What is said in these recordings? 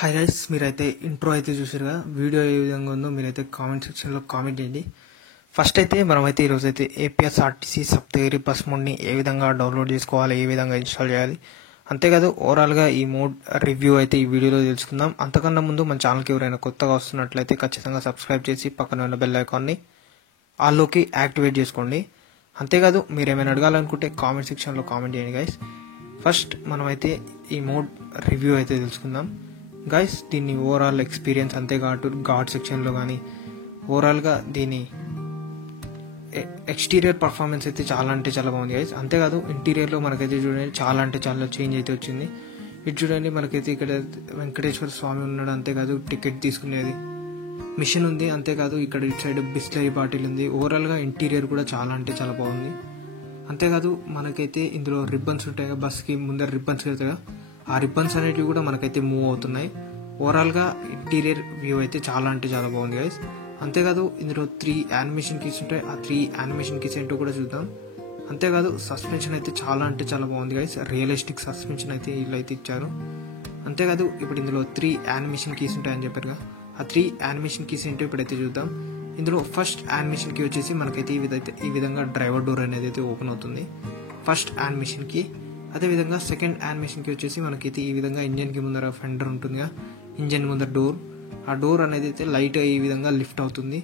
Hi guys, మీరైతే intro అయితే చూసారుగా. వీడియో ఏ విధంగా ఉందో మీరైతే కామెంట్ సెక్షన్లో కామెంట్ చేయండి. ఫస్ట్ అయితే మనమైతే ఈరోజైతే ఏపీఎస్ఆర్టీసీ సప్తగిరి బస్ మోడ్ని ఏ విధంగా డౌన్లోడ్ చేసుకోవాలి, ఏ విధంగా ఇన్స్టాల్ చేయాలి, అంతేకాదు ఓవరాల్గా ఈ మోడ్ రివ్యూ అయితే ఈ వీడియోలో తెలుసుకుందాం. అంతకన్నా ముందు మన ఛానల్కి ఎవరైనా కొత్తగా వస్తున్నట్లయితే ఖచ్చితంగా సబ్స్క్రైబ్ చేసి పక్కన ఉన్న బెల్ ఐకాన్ని ఆల్లోకి యాక్టివేట్ చేసుకోండి. అంతేకాదు మీరు ఏమైనా అడగాలనుకుంటే కామెంట్ సెక్షన్లో కామెంట్ చేయండి గైస్. ఫస్ట్ మనమైతే ఈ మోడ్ రివ్యూ అయితే తెలుసుకుందాం గైస్. దీన్ని ఓవరాల్ ఎక్స్పీరియన్స్, అంతేకాదు ఘాట్ సెక్షన్లో కానీ ఓవరాల్గా దీని ఎక్స్టీరియర్ పర్ఫార్మెన్స్ అయితే చాలా అంటే చాలా బాగుంది గైస్. అంతేకాదు ఇంటీరియర్లో మనకైతే చూడండి చాలా అంటే చాలా చేంజ్ అయితే వచ్చింది. ఇది చూడండి, మనకైతే ఇక్కడ వెంకటేశ్వర స్వామి ఉన్నాడు, అంతేకాదు టికెట్ తీసుకునేది మిషన్ ఉంది, అంతేకాదు ఇక్కడ ఇటు సైడ్ బిస్లరీ బాటిల్ ఉంది. ఓవరాల్గా ఇంటీరియర్ కూడా చాలా అంటే చాలా బాగుంది. అంతేకాదు మనకైతే ఇందులో రిబ్బన్స్ ఉంటాయి, బస్కి ముందర రిబ్బన్స్ కదా, ఆ రిబ్బన్స్ అనేటివి కూడా మనకైతే మూవ్ అవుతున్నాయి. ఓవరాల్గా ఇంటీరియర్ వ్యూ అయితే చాలా అంటే చాలా బాగుంది గైస్. అంతేకాదు ఇందులో 3 యానిమేషన్ కీస్ ఉంటాయి, ఆ 3 యానిమేషన్ కీస్ ఏంటో కూడా చూద్దాం. అంతేకాదు సస్పెన్షన్ అయితే చాలా అంటే చాలా బాగుంది గైస్. రియలిస్టిక్ సస్పెన్షన్ అయితే వీళ్ళు అయితే ఇచ్చారు. అంతేకాదు ఇప్పుడు ఇందులో 3 యానిమేషన్ కీస్ ఉంటాయని చెప్పారుగా, ఆ 3 యానిమేషన్ కీస్ ఏంటో ఇప్పుడైతే చూద్దాం. ఇందులో ఫస్ట్ యానిమేషన్ కీ వచ్చేసి మనకైతే ఈ విధంగా డ్రైవర్ డోర్ అనేది అయితే ఓపెన్ అవుతుంది, ఫస్ట్ యానిమేషన్ కీ. అదేవిధంగా సెకండ్ యానిమేషన్ కి వచ్చేసి మనకైతే ఈ విధంగా ఇంజన్ కి ముందర ఫెండర్ ఉంటుందిగా, ఇంజన్ ముందర డోర్, ఆ డోర్ అనేది అయితే లైట్ ఈ విధంగా లిఫ్ట్ అవుతుంది.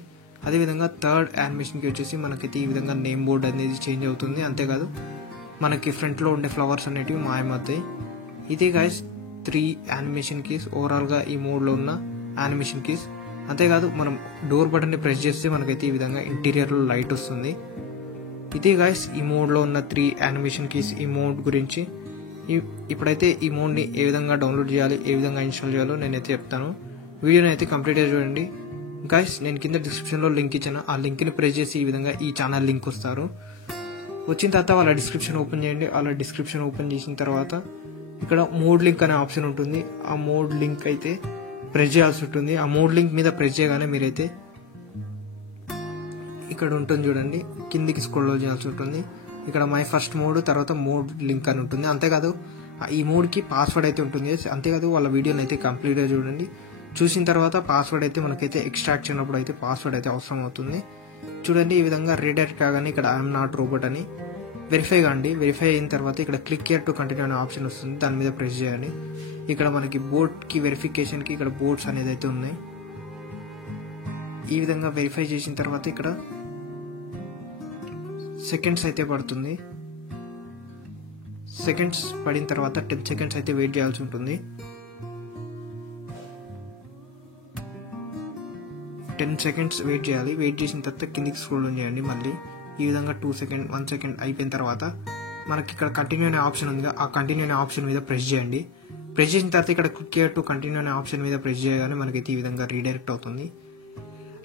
అదేవిధంగా థర్డ్ యానిమేషన్ కి వచ్చేసి మనకైతే ఈ విధంగా నేమ్ బోర్డ్ అనేది చేంజ్ అవుతుంది. అంతేకాదు మనకి ఫ్రంట్ లో ఉండే ఫ్లవర్స్ అనేటివి మాయమవుతాయి. ఇదే గైస్ 3 యానిమేషన్ కీస్ ఓవరాల్ గా ఈ మోడ్ లో ఉన్న యానిమేషన్ కీస్. అంతేకాదు మనం డోర్ బటన్ ని ప్రెస్ చేస్తే మనకైతే ఈ విధంగా ఇంటీరియర్ లో లైట్ వస్తుంది. ఇదే గైస్ ఈ మోడ్లో ఉన్న 3 యానిమేషన్ కీస్. ఈ మోడ్ గురించి ఇప్పుడైతే ఈ మోడ్ని ఏ విధంగా డౌన్లోడ్ చేయాలి, ఏ విధంగా ఇన్స్టాల్ చేయాలో నేనైతే చెప్తాను. వీడియోని అయితే కంప్లీట్గా చూడండి గైస్. నేను కింద డిస్క్రిప్షన్లో లింక్ ఇచ్చాను, ఆ లింక్ని ప్రెస్ చేసి ఈ విధంగా ఈ ఛానల్ లింక్ వస్తారు. వచ్చిన తర్వాత వాళ్ళ డిస్క్రిప్షన్ ఓపెన్ చేయండి. వాళ్ళ డిస్క్రిప్షన్ ఓపెన్ చేసిన తర్వాత ఇక్కడ మోడ్ లింక్ అనే ఆప్షన్ ఉంటుంది, ఆ మోడ్ లింక్ అయితే ప్రెస్ చేయాల్సి ఉంటుంది. ఆ మోడ్ లింక్ మీద ప్రెస్ చేయగానే మీరైతే ఇక్కడ ఉంటుంది చూడండి, కిందికి స్క్రోల్ చేయాల్సి ఉంటుంది. ఇక్కడ మై ఫస్ట్ మోడ్, తర్వాత మోడ్ లింక్ అని ఉంటుంది. అంతేకాదు ఈ మోడ్కి పాస్వర్డ్ అయితే ఉంటుంది. అంతేకాదు వాళ్ళ వీడియోని అయితే కంప్లీట్గా చూడండి. చూసిన తర్వాత పాస్వర్డ్ అయితే మనకైతే ఎక్స్ట్రాక్ట్ చేయనప్పుడు అయితే పాస్వర్డ్ అయితే అవసరం అవుతుంది. చూడండి ఈ విధంగా రీడైరెక్ట్ కాగానే ఇక్కడ ఐఎమ్ నాట్ రోబోట్ అని వెరిఫై కాండి. వెరిఫై అయిన తర్వాత ఇక్కడ క్లిక్ హియర్ టు కంటిన్యూ అనే ఆప్షన్ వస్తుంది, దాని మీద ప్రెస్ చేయండి. ఇక్కడ మనకి బోర్డ్కి వెరిఫికేషన్కి ఇక్కడ బోర్డ్స్ అనేది అయితే ఉన్నాయి. ఈ విధంగా వెరిఫై చేసిన తర్వాత ఇక్కడ సెకండ్స్ అయితే పడుతుంది. సెకండ్స్ పడిన తర్వాత 10 సెకండ్స్ అయితే వెయిట్ చేయాల్సి ఉంటుంది. 10 సెకండ్స్ వెయిట్ చేయాలి. వెయిట్ చేసిన తర్వాత కిందికి స్క్రోల్ చేయండి. మళ్ళీ ఈ విధంగా 2 సెకండ్ 1 సెకండ్ అయిపోయిన తర్వాత మనకి ఇక్కడ కంటిన్యూ అనే ఆప్షన్ ఉంది, ఆ కంటిన్యూ అనే ఆప్షన్ మీద ప్రెస్ చేయండి. ప్రెస్ చేసిన తర్వాత ఇక్కడ క్లిక్ హియర్ టు కంటిన్యూ అనే ఆప్షన్ మీద ప్రెస్ చేయగానే మనకైతే ఈ విధంగా రీడైరెక్ట్ అవుతుంది.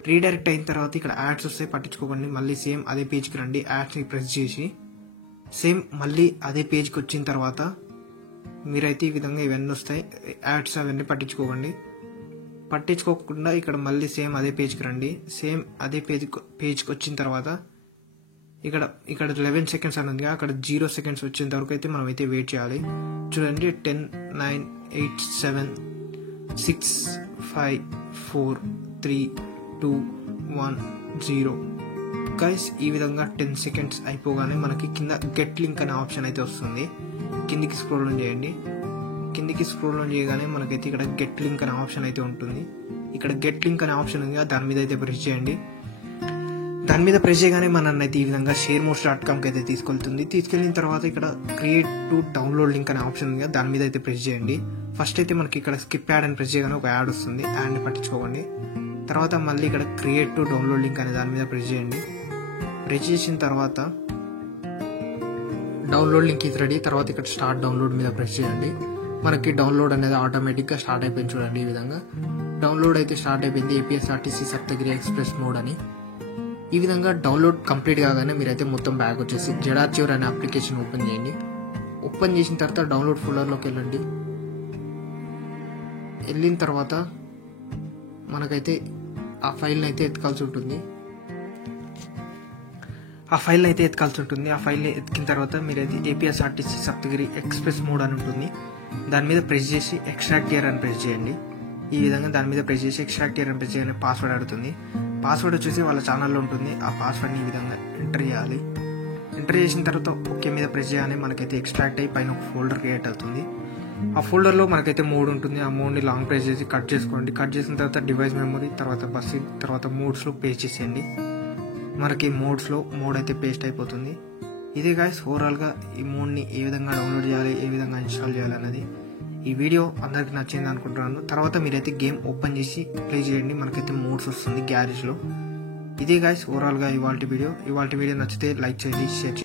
రీడైరెక్ట్ అయిన తర్వాత ఇక్కడ యాడ్స్ వస్తే పట్టించుకోకండి. మళ్ళీ సేమ్ అదే పేజ్కి రండి, యాడ్స్ని ప్రెస్ చేసి సేమ్ మళ్ళీ అదే పేజ్కి వచ్చిన తర్వాత మీరైతే ఈ విధంగా ఇవన్నీ వస్తాయి యాడ్స్, అవన్నీ పట్టించుకోకుండా ఇక్కడ మళ్ళీ సేమ్ అదే పేజ్కి రండి. సేమ్ అదే పేజ్కి వచ్చిన తర్వాత ఇక్కడ 11 సెకండ్స్ అని ఉంది, అక్కడ 0 సెకండ్స్ వచ్చేంత వరకు అయితే మనం అయితే వెయిట్ చేయాలి. చూడండి 10 9 8 7 6 5 4 3 2 1 0 గైస్. ఈ విధంగా 10 సెకండ్స్ అయిపోగానే మనకి కింద గెట్ లింక్ అనే ఆప్షన్ అయితే వస్తుంది. కిందికి స్క్రోల్ చేయండి. కిందికి స్క్రోల్ చేయగానే మనకైతే ఇక్కడ గెట్ లింక్ అనే ఆప్షన్ అయితే ఉంటుంది. ఇక్కడ గెట్ లింక్ అనే ఆప్షన్ ఉంది, దాని మీద అయితే ప్రెస్ చేయండి. దాని మీద ప్రెస్ చేయగానే మనల్ని అయితే ఈ విధంగా sharemos.comకి అయితే తీసుకెళ్ళిన తర్వాత ఇక్కడ క్రియేట్ టు డౌన్లోడ్ లింక్ అనే ఆప్షన్ ఉంది, దాని మీద అయితే ప్రెస్ చేయండి. ఫస్ట్ అయితే మనకి ఇక్కడ స్కిప్ యాడ్ అని ప్రెస్ చేయగానే ఒక యాడ్ వస్తుంది, యాడ్ని పట్టించుకోకండి. తర్వాత మళ్ళీ ఇక్కడ క్రియేట్ టు డౌన్లోడ్ లింక్ అనే దాని మీద ప్రెస్ చేయండి. ప్రెస్ చేసిన తర్వాత డౌన్లోడ్ లింక్ ఇది రెడీ. తర్వాత ఇక్కడ స్టార్ట్ డౌన్లోడ్ మీద ప్రెస్ చేయండి. మనకి డౌన్లోడ్ అనేది ఆటోమేటిక్గా స్టార్ట్ అయిపోయింది. చూడండి ఈ విధంగా డౌన్లోడ్ అయితే స్టార్ట్ అయిపోయింది, ఏపీఎస్ఆర్టీసీ సప్తగిరి ఎక్స్ప్రెస్ మోడ్ అని. ఈ విధంగా డౌన్లోడ్ కంప్లీట్ కాగానే మీరైతే మొత్తం బ్యాక్ వచ్చేసి జెడార్చివర్ అనే అప్లికేషన్ ఓపెన్ చేయండి. ఓపెన్ చేసిన తర్వాత డౌన్లోడ్ ఫోల్డర్లోకి వెళ్ళండి. వెళ్ళిన తర్వాత మనకైతే ఆ ఫైల్ని అయితే ఎత్తుకాల్సి ఉంటుంది. ఆ ఫైల్ని ఎత్తికిన తర్వాత మీరైతే ఏపీఎస్ఆర్టీసీ సప్తగిరి ఎక్స్ప్రెస్ మోడ్ అని ఉంటుంది, దాని మీద ప్రెస్ చేసి ఎక్స్ట్రాక్ట్ హియర్ అని ప్రెస్ చేయండి. ఈ విధంగా దాని మీద ప్రెస్ చేసి ఎక్స్ట్రాక్ట్ చేయడం ప్రెస్ చేయగానే పాస్వర్డ్ అడుగుతుంది. పాస్వర్డ్ వచ్చేసి వాళ్ళ ఛానల్లో ఉంటుంది. ఆ పాస్వర్డ్ని ఈ విధంగా ఎంటర్ చేయాలి. ఎంటర్ చేసిన తర్వాత ఓకే మీద ప్రెస్ చేయగానే మనకైతే ఎక్స్ట్రాక్ట్ అయ్యి పైన ఒక ఫోల్డర్ క్రియేట్ అవుతుంది. ఆ ఫోల్డర్లో మనకైతే మోడ్ ఉంటుంది. ఆ మోడ్ని లాంగ్ ప్రెస్ చేసి కట్ చేసుకోండి. కట్ చేసిన తర్వాత డివైస్ మెమరీ, తర్వాత బస్, తర్వాత మోడ్స్లో పేస్ట్ చేసేయండి. మనకి మోడ్స్లో మోడ్ అయితే పేస్ట్ అయిపోతుంది. ఇదే గాయస్ ఓవరాల్గా ఈ మోడ్ని ఏ విధంగా డౌన్లోడ్ చేయాలి, ఏ విధంగా ఇన్స్టాల్ చేయాలి అన్నది. ఈ వీడియో అందరికి నచ్చింది అనుకుంటున్నాను. తర్వాత మీరైతే గేమ్ ఓపెన్ చేసి ప్లే చేయండి. మనకైతే మోడ్స్ వస్తుంది గ్యారేజ్లో. ఇదే గాయస్ ఓవరాల్గా ఇవాళ వీడియో నచ్చితే లైక్ చేయండి, షేర్ చేయండి.